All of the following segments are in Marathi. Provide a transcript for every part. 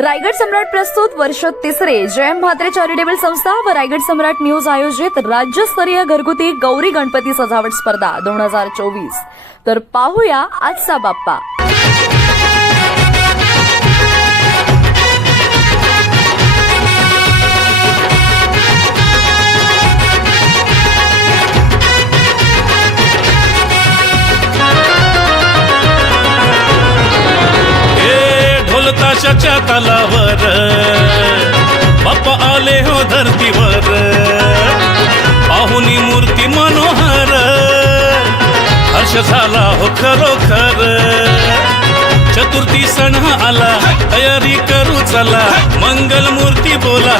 रायगड सम्राट प्रस्तुत वर्ष तिसरे जयम म्हात्रे चॅरिटेबल संस्था व रायगड सम्राट न्यूज आयोजित राज्यस्तरीय घरगुती गौरी गणपती सजावट स्पर्धा 2024। तर पाहूया आजचा बाप्पा। ताशाच्या तालावर बाप्पा आले हो धरतीवर, पाहुनी मूर्ती मनोहर, हर्ष झाला हो खरोखर। चतुर्थी सण आला, तयारी करू चला, मंगल मूर्ती बोला,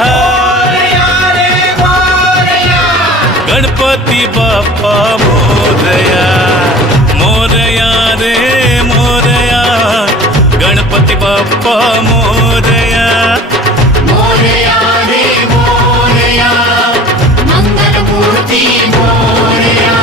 गणपती बाप्पा मोरया, मोरया रे मोरया, गणपती बाप्पा मोरया, मोरया रे मोरया, मंगल मूर्ती मोरया।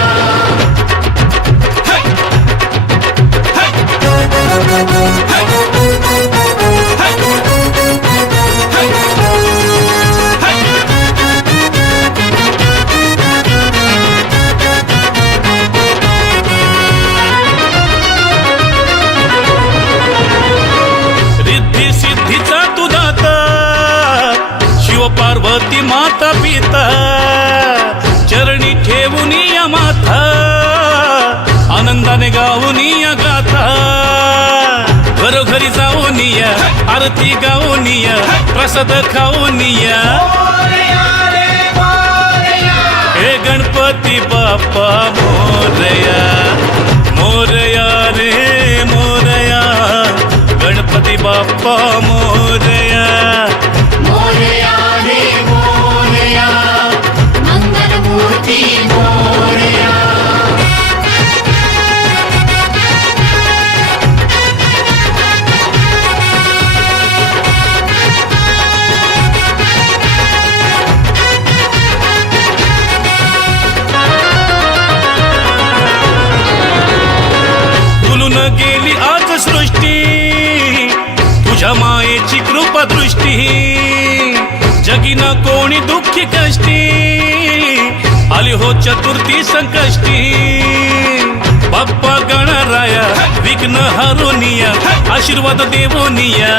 पार्वती माता पिता चरणी ठेवूनिया माथा, आनंदाने गाऊनिया गाथा, घरोघरी जाऊनिया आरती गाऊनिया, प्रसाद खाऊनिया, हे गणपती बाप्पा मोरया, मोरया रे मोरया, गणपती बाप्पा मोरया, मोरया रे मोरया, मंगल मूर्ती मोरया। फुलून गेली आज सृष्टी, तुझ्या मायेची कृपा दृष्टी, जगीन कोणी दुःखी कष्टी, आली हो चतुर्थी संकष्टी। बाप्पा गणराया विघ्न हरुनिया, आशीर्वाद देवोनिया,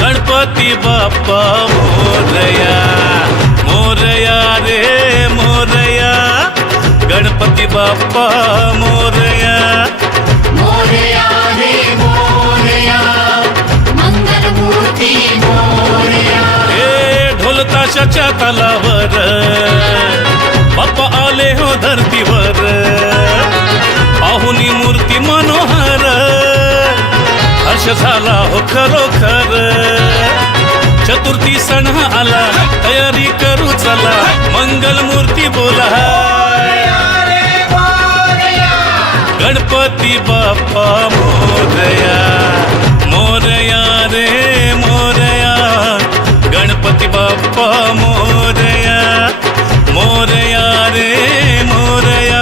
गणपती बाप्पा मोरया, मोरया रे मोरया, गणपती बाप्पा मोरया, मोरया रे मोरया, मंगल मूर्ती मोरया। हे ढोल ताशाच्या तालावर बाप्पा आले हो धरतीवर, पाहुनी मूर्ती मनोहर, हर्ष झाला हो खरोखर। चतुर्थी सण आला, तयारी करू चला, मंगल मूर्ती बोला, गणपती बाप्पा मोरया, मोरया रे मोरया, गणपती बाप्पा मोरया, मोरया रे मोरया,